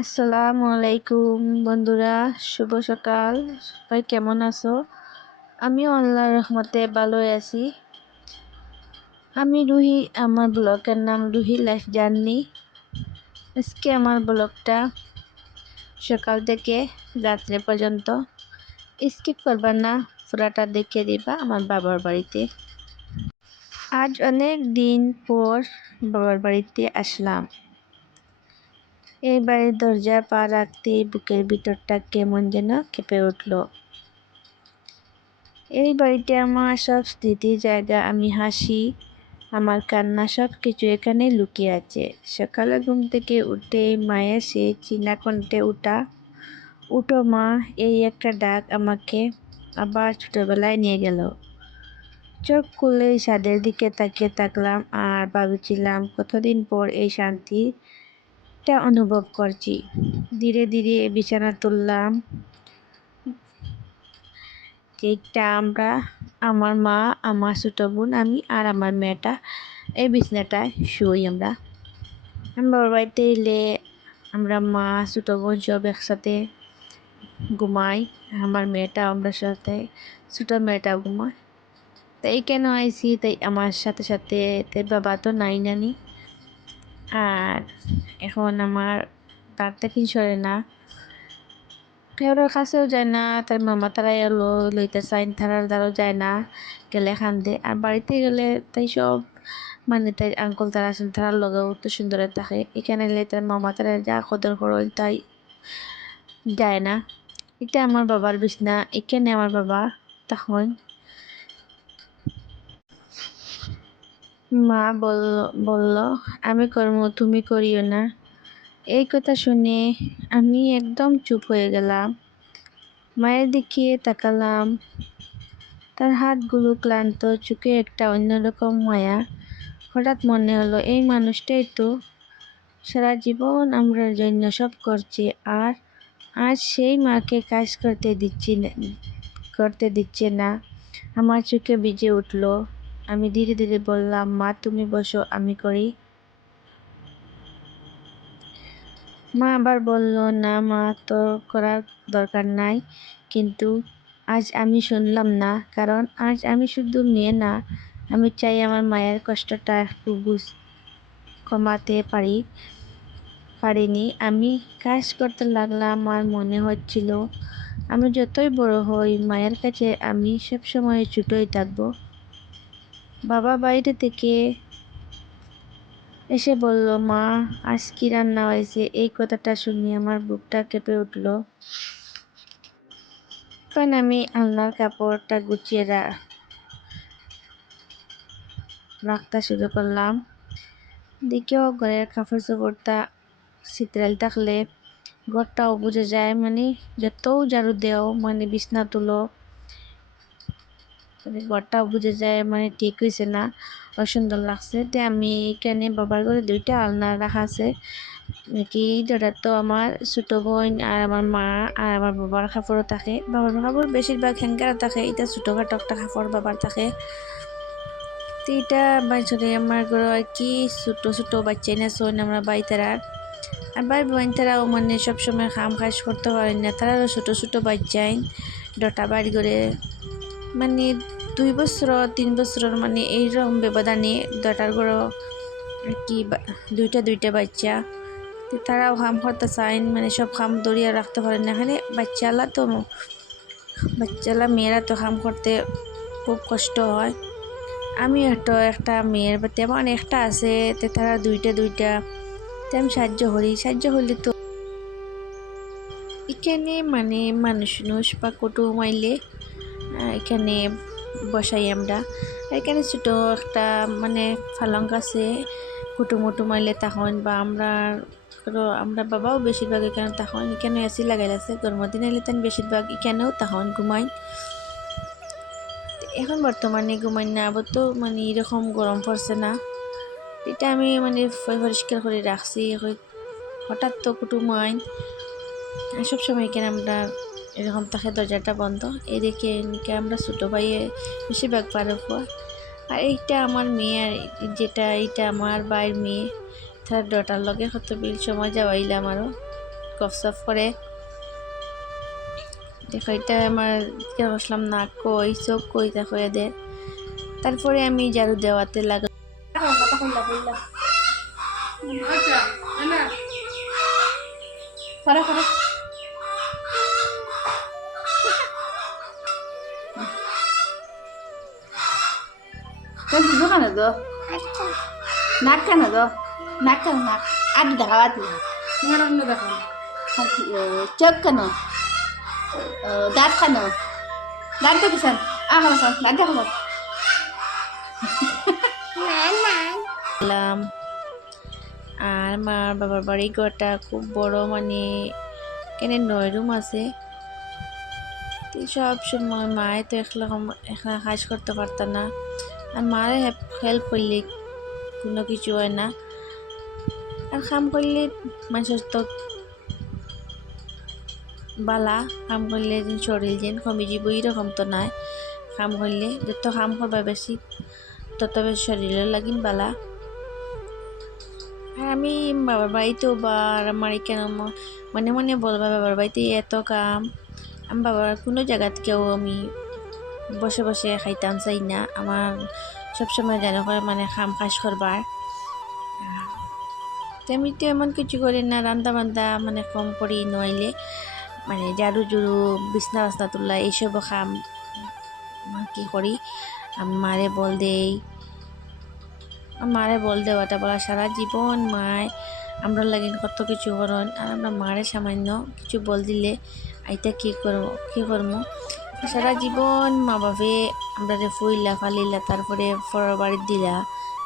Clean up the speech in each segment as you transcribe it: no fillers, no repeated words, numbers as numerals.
আসসালামু আলাইকুম বন্ধুরা, শুভ সকাল। সবাই কেমন আছো? আমি আল্লাহর রহমতে ভালোই আছি। আমি রুহি, আমার ব্লগের নাম রুহি লাইফ জার্নি। আজকে আমার ব্লগটা সকাল থেকে রাত্রে পর্যন্ত স্কিপ করবা না, পুরাটা দেখে দিবা আমার বাবার বাড়িতে। আজ অনেক দিন পর বাবার বাড়িতে আসলাম। এই বাড়ির দরজা পা রাখতেই বুকের ভিতরটা কেমন যেন কেঁপে উঠল। এই বাড়িতে আমার সব স্মৃতির জায়গা, আমি হাসি, আমার কান্না, সব কিছু এখানে লুকিয়ে আছে। সকালে ঘুম থেকে উঠে মায়ের সেই চীনা কণ্ঠে উঠো মা, এই একটা ডাক আমাকে আবার ছোটবেলায় নিয়ে গেল। চোখ খুলে ছাদের দিকে তাকিয়ে থাকলাম আর ভাবছিলাম কতদিন পর এই শান্তিটা অনুভব করছি। ধীরে ধীরে বিছানা তুললাম। কেকটা আমরা, আমার মা, আমার ছোট বোন, আমি আর আমার মেয়েটা এই বিছানাটায় শুই আমরা। বাবার বাড়িতে এলে আমরা মা ছোট বোন সব একসাথে ঘুমাই। আমার মেয়েটা আমরা সাথে, ছোট মেয়েটাও ঘুমায়। তাই কেন আইসি, তাই আমার সাথে সাথে তাই বাবা তো নাই নানি। আর এখন আমার তার থেকে সরে না, কেউর কাছেও যায় না, তার মামা তারাই এলো লইতে চাইন, তারার দ্বারাও যায় না, গেলে খান্দে। আর বাড়িতে গেলে তাই সব মানে তাই আঙ্কল তারা আছেন, তারার লগেও তো সুন্দরে থাকে। এখানে এলে তার মামা তারা যা কদর করল তাই যায় না। এটা আমার বাবার বিছনা, এখানে আমার বাবা তখন মা বলল আমি করবো, তুমি করিও না। এই কথা শুনে আমি একদম চুপ হয়ে গেলাম। মায়ের দিকে তাকালাম, তার হাতগুলো ক্লান্ত, চোখে একটা অন্যরকম মায়া। হঠাৎ মনে হলো এই মানুষটাই তো সারা জীবন আমরার জন্য সব করছে, আর আজ সেই মাকে কাজ করতে দিচ্ছে না। আমার চোখে ভিজে উঠল। আমি ধীরে ধীরে বললাম, মা তুমি বসো, আমি করি। মা আবার বলল, না মা, তোর করার দরকার নাই। কিন্তু আজ আমি শুনলাম না, কারণ আজ আমি শুধু মেয়ে না, আমি চাই আমার মায়ের কষ্টটা একটু কমাতে পারিনি। আমি কাজ করতে লাগলাম। আমার মনে হচ্ছিল আমি যতই বড় হই মায়ের কাছে আমি সবসময় ছোটই থাকবো। বাবা বাইরে থেকে এসে বলল, মা আজ কি রান্না হয়েছে? এই কথাটা শুনে আমার বুকটা কেঁপে উঠল। তখন আমি আলনার কাপড়টা গুছিয়ে রাখতে শুরু করলাম। দেখেও ঘরের কাপড় চোপড়টা ছিতরাল থাকলে ঘরটাও বুঝে যায়, মানে যত ঝাড়ু দেও, মানে বিছনা তুলো, ঘরটাও বুঝে যায় মানে ঠিক হয়েছে না, অসুন্দর লাগছে। তে আমি এখানে বাবার ঘরে দুইটা আলনা রাখা আছে, নাকি যেটা তো আমার ছোট বোন আর আমার মা আর আমার বাবার কাপড়ও থাকে। বাবার কাপড় বেশিরভাগ হ্যাঙ্গারও থাকে, এটা ছোটোখাটো একটা কাপড় বাবার থাকে। তো এটা বাচ্চারে আমার ঘরে কি ছোটো ছোটো বাচ্চাই না শোন আমরা বাইতারা, আর ভাই বোন তারাও মানে সবসময় কাজ করতে পারেন না, তারাও ছোটো ছোটো বাচ্চাই ডটা বাড়ি করে, মানে 2 বছর 3 বছরের মানে এইরকম ব্যবধানে ডটার ঘরও আর কি দুইটা বাচ্চা। তো তারাও করতে চাইন, মানে সব দরিয়া রাখতে পারেন না। এখানে বাচ্চালা মেয়েরা তো করতে খুব কষ্ট হয়। আমি একটা মেয়ের তেমন একটা আছে, তে তারা দুইটা তেমন সাহায্য হলে তো এখানে মানে মানুষ বা কুটুম আইলে এখানে বসাই আমরা। এখানে ছোট একটা মানে ফালং আছে, কুটুম আইলে তখন বা আমরা বাবাও বেশিরভাগ এখানে তখন এখানে এসি লাগাই আছে, গরমের দিন এলে তেন বেশিরভাগ এখানেও তখন ঘুমাই। এখন বর্তমানে ঘুমাই না, আবার তো মানে এরকম গরম পড়ছে না, এটা আমি মানে পরিষ্কার করে রাখছি। হঠাৎ তো কুটুম আইন, সবসময় এখানে আমরা এরকম থাকে দরজাটা বন্ধ, এদিকে আমরা ছোটো ভাইয়ে বেশিরভাগ পারো। আর এইটা আমার মেয়ে, আর যেটা এইটা আমার ভাইয়ের মেয়ে, তার ডটার লগে কত বিল সময় যাওয়াইলাম আরও। গফসফ করে। দেখো এটা আমার বসলাম নাক কই চোখ কই দেখো এদের। তারপরে আমি ঝাড়ু দেওয়াতে লাগলাম। দোকানে দো নাক কেন দো নাক কেন নাক আদু দেখা আদু দেখো চোখ কেন দাঁত কেন দাঁত দেখেছেন আসান দাঁত দেখো আর আমার বাবার বাড়ি ঘরটা খুব বড়, মানে এখানে 9 রুম আছে। তো সব সময় মায়ে তো একা কাজ করতে পারতো না, আর মারে হেল্প করলে কোনো কিছু হয় না। আর কাম করলে মানুষের তো বালা, কাম করলে শরীর যেন কমে যাব এরকম তো নাই। কাম করলে যত কাম করবা বেশি তত বেশি শরীরের লাগিন বালা। আর আমি বাবার বাড়িতেও বা আমার কেন মনে মনে বলবা বাবার বাড়িতে এত কাম, আমি বাবার কোনো জায়গা থেকেও আমি বসে বসে খাইতাম চাই না। আমার সবসময় যেন করে মানে কাম কাজ করবার। আমি তো এমন কিছু করি না, রান্না বান্না মানে কম করি, নইলে মানে ঝাড়ু জুড়ু বিছনা বাসনা তোলা এইসব কাম কি করি। মারে বল দেওয়াটা বলা সারা জীবন মায় আমরা লাগে কত কিছু করেন, আর আমরা মারে সামান্য কিছু বল দিলে আইতা কি করবো। সারা জীবন মা বাপে আমরা ফুইলা ফালিলা তারপরে ফরার বাড়ির দিলা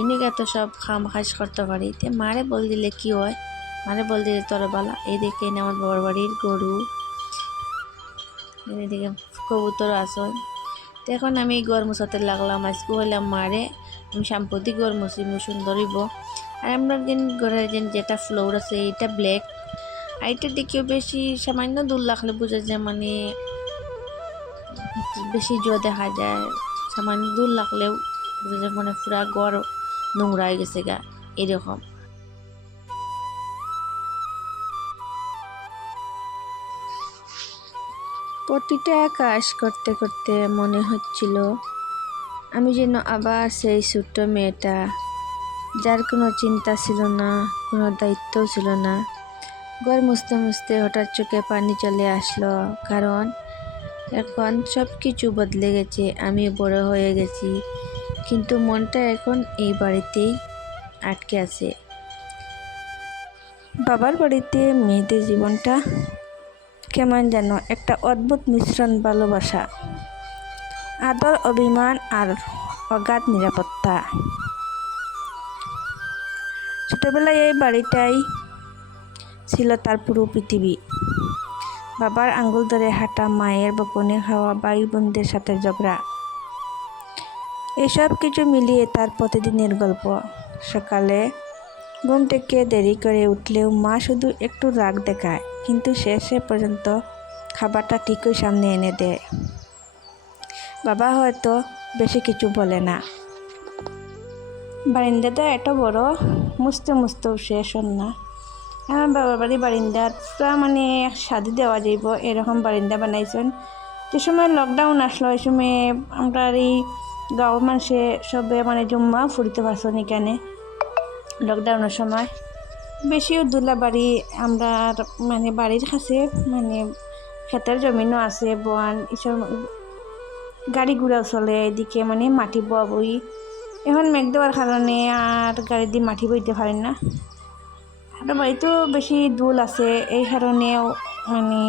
এনেকে তো সব খাম কাজ করতে পারি। তে মারে বল দিলে কি হয়, মারে বল দিলে তোর বালা। এই দেখে আমার বাবার বাড়ির গরু, এদিকে কবুতর আসন। তো এখন আমি গড় মুছাতে লাগলাম। আজকে হইলাম মারে আমি সাম্প্রতিক গড় মুছি সুন্দর হইব। আর আমরা ঘরের যেটা ফ্লোর আছে এটা ব্ল্যাক, আর এটা দিকেও বেশি সামান্য দূর লাগলে বোঝা যায়, মানে বেশি জোর দেখা যায়। সামান্য দূর লাগলেও বোঝা যায় মানে পুরা ঘর নোংরা হয়ে গেছে গা এরকম। প্রতিটা কাজ করতে করতে মনে হচ্ছিল আমি যেন আবার সেই ছোট্ট মেয়েটা, যার কোনো চিন্তা ছিল না, কোনো দায়িত্বও ছিল না। ঘর মুছতে মুছতে হঠাৎ চোখে পানি চলে আসলো, কারণ এখন সব কিছু বদলে গেছে। আমি বড় হয়ে গেছি, কিন্তু মনটা এখন এই বাড়িতেই আটকে আছে। বাবার বাড়িতে মেয়েদের জীবনটা কেমন যেন একটা অদ্ভুত মিশ্রণ, ভালোবাসা, আদর, অভিমান আর অগাধ নিরাপত্তা। ছোটবেলায় এই বাড়িটাই ছিল তার পুরো পৃথিবী। বাবার আঙ্গুল ধরে হাঁটা, মায়ের বকুনি খাওয়া, ভাই বোনদের সাথে ঝগড়া, এসব কিছু মিলিয়ে তার প্রতিদিনের গল্প। সকালে ঘুম থেকে দেরি করে উঠলেও মা শুধু একটু রাগ দেখায়, কিন্তু শেষে পর্যন্ত খাবারটা ঠিকই সামনে এনে দেয়। বাবা হয়তো বেশি কিছু বলে না। বারিন্দাটা এত বড়, মুছতে মুছতেও শেষ হন না। আমার বাবার বাড়ি বারিন্দা পুরা মানে সাদি দেওয়া যাইব এরকম বারিন্দা বানাইছেন। যে সময় লকডাউন আসলো ওই সময় আমরা এই গাঁওর মানুষে সবে মানে জম্মা ফুরিতে পারছেন এখানে লকডাউনের সময়। বেশিও দুলা বাড়ি আমরা মানে বাড়ির কাছে মানে ক্ষেতের জমিনও আছে, বন এসব গাড়ি ঘোড়াও চলে এদিকে, মানে মাটি বোয়া বই। এখন মেঘ দেওয়ার কারণে আর গাড়ি দিয়ে মাটি বইতে পারে না। আর বাড়িতেও বেশি দুল আছে, এই কারণেও মানে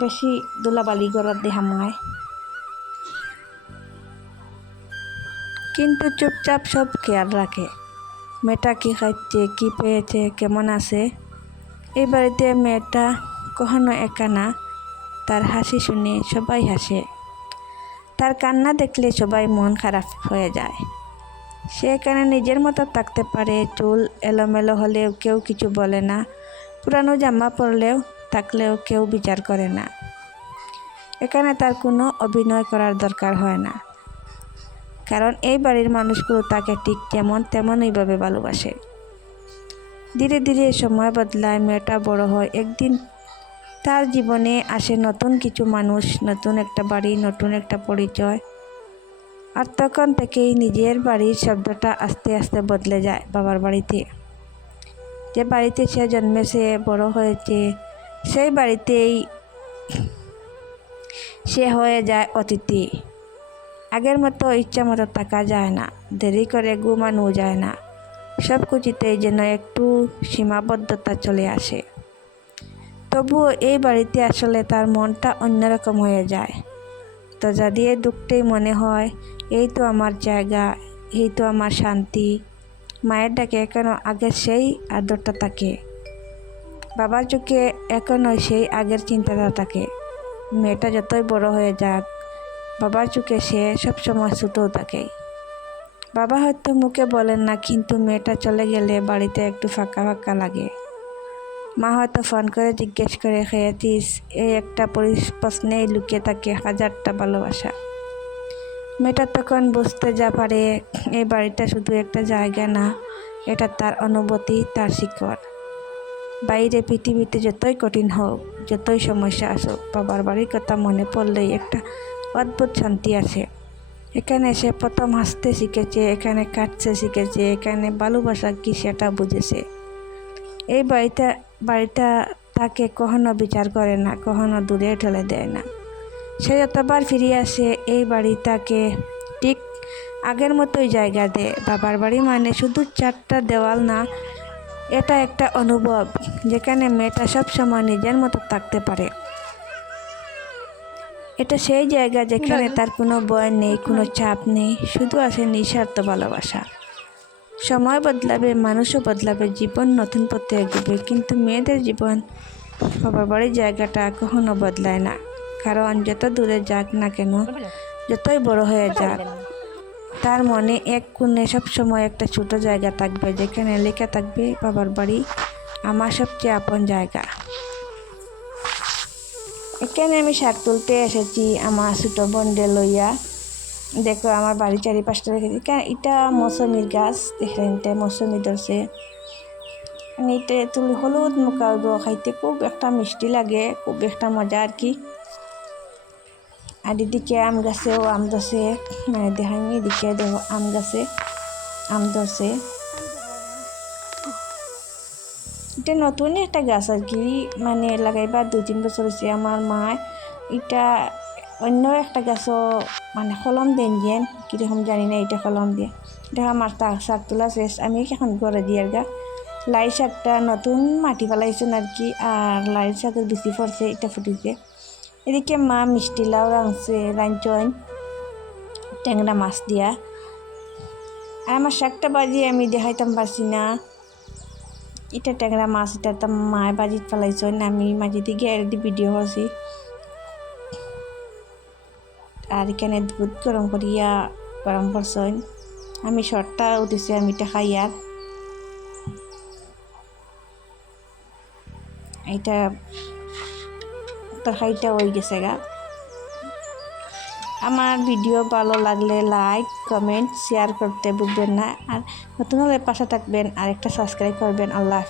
বেশি দুলাবালি গড়ার দেখা হয়। কিন্তু চুপচাপ সব খেয়াল রাখে, মেয়েটা কী খাচ্ছে, কী পেয়েছে, কেমন আছে। এই বাড়িতে মেয়েটা কখনো একা না, তার হাসি শুনে সবাই হাসে, তার কান্না দেখলে সবাই মন খারাপ হয়ে যায়। সে এখানে নিজের মতো থাকতে পারে, চুল এলোমেলো হলেও কেউ কিছু বলে না, পুরানো জামা পরলেও থাকলেও কেউ বিচার করে না। এখানে তার কোনো অভিনয় করার দরকার হয় না, কারণ এই বাড়ির মানুষগুলো তাকে ঠিক যেমন তেমনইভাবে ভালোবাসে। ধীরে ধীরে সময় বদলায়, মেয়েটা বড় হয়। একদিন তার জীবনে আসে নতুন কিছু মানুষ, নতুন একটা বাড়ি, নতুন একটা পরিচয়। আর তখন থেকেই নিজের বাড়ির শব্দটা আস্তে আস্তে বদলে যায় বাবার বাড়িতে। যে বাড়িতে সে জন্মেছে, বড় হয়েছে, সেই বাড়িতেই সে হয়ে যায় অতিথি। আগের মতো ইচ্ছা মতো থাকা যায় না, দেরি করে ঘুমানো যায় না, সব কিছুতেই যেন একটু সীমাবদ্ধতা চলে আসে। তবুও এই বাড়িতে আসলে তার মনটা অন্যরকম হয়ে যায়। দরজা দিয়ে ঢুকতেই মনে হয় এই তো আমার জায়গা, এই তো আমার শান্তি। মায়ের ডাকে এখনও আগের সেই আদরটা থাকে, বাবার চোখে এখনও সেই আগের চিন্তাটা থাকে। মেয়েটা যতই বড় হয়ে যাক, বাবার চোখে সে সবসময় ছোটও থাকে। বাবা হয়তো মুখে বলেন না, কিন্তু মেয়েটা চলে গেলে বাড়িতে একটু ফাঁকা ফাঁকা লাগে। মা হয়তো ফোন করে জিজ্ঞেস করে খেয়েছিস, এই একটা প্রশ্নেই লুকিয়ে থাকে হাজারটা ভালোবাসা। মেয়েটা তখন বুঝতে যা পারে এই বাড়িটা শুধু একটা জায়গা না, এটা তার অনুভূতি, তার শিকড়। বাইরে পৃথিবীতে যতই কঠিন হোক, যতই সমস্যা আসুক, বাবার বাড়ির কথা মনে পড়লেই একটা অদ্ভুত শান্তি আসে। এখানে সে প্রথম হাসতে শিখেছে, এখানে কাটতে শিখেছে, এখানে ভালোবাসা কি সেটা বুঝেছে। এই বাড়িটা তাকে কখনো বিচার করে না, কখনো দূরে ঠেলে দেয় না। সে যতবার ফিরে আসে এই বাড়ি তাকে ঠিক আগের মতোই জায়গা দেয়। বাবার বাড়ি মানে শুধু চারটা দেওয়াল না, এটা একটা অনুভব যেখানে মেয়েটা সবসময় নিজের মতো থাকতে পারে। এটা সেই জায়গা যেখানে তার কোনো ভয় নেই, কোনো চাপ নেই, শুধু আছে নিঃস্বার্থ ভালোবাসা। সময় বদলাবে, মানুষও বদলাবে, জীবন নতুন পথে এগোবে, কিন্তু মেয়েদের জীবন, বাবার বাড়ির জায়গাটা কখনো বদলায় না। কারণ যত দূরে যাক না কেন, যতই বড় হয়ে যাক, তার মনে এক কোণে সবসময় একটা ছোট জায়গা থাকবে, যেখানে লেখা থাকবে বাবার বাড়ি আমার সবচেয়ে আপন জায়গা। এখানে আমি শাক তুলতে এসেছি আমার ছোটো বোনকে লইয়া। দেখো আমার বাড়ির চারিপাশটা রেখেছি, এটা মৌসুমির গাছ, দেখলেন এটা মৌসুমি ধরছে। এটা তুলি হলুদ মুখাও খাইতে খুব একটা মিষ্টি লাগে, খুব একটা মজা আর কি। আর এদিকে আম গাছেও আম ধরছে, মানে দেখাইনি, এদিকে দেখো আম গাছে আম ধরছে। এটা নতুন একটা গাছ আর কি, মানে লাগাইবার 2-3 বছর হয়েছে। আমার মা এটা অন্য একটা গাছও মানে কলম দেন যেন কীরকম জানি না, এটা কলম দিয়ে। এটা আমার শাক তোলা শেষ, আমি এখন ঘরে দিয়ে গা। লাই শাকটা নতুন মাটি ফেলাইছেন আর কি, আর লাই শাকের বেশি পড়ছে, এটা ফুটিছে। এদিকে মা মিষ্টি লাউ রাঁধছেন ট্যাংরা মাছ দিয়া। আর আমার শাকটা বাজিয়ে আমি দেখাইতাম পারছি না, এটা ট্যাংরা মাছ, এটা তো মায় বাজিত ফেলাইছেন, আমি মাঝে দিকে এর ভিডিও করছি। আর এখানে দুধ গরম করিয়া গরম করছেন, আমি শর্টটা উঠেছি, আমি এটা খাই। আর এটা তরকারিটা হয়ে গেছে গা। আমার ভিডিও ভালো লাগলে লাইক, কমেন্ট, শেয়ার করতে ভুলবেন না। আর নতুন হলে পাশে থাকবেন আর একটা সাবস্ক্রাইব করবেন। আল্লাহ।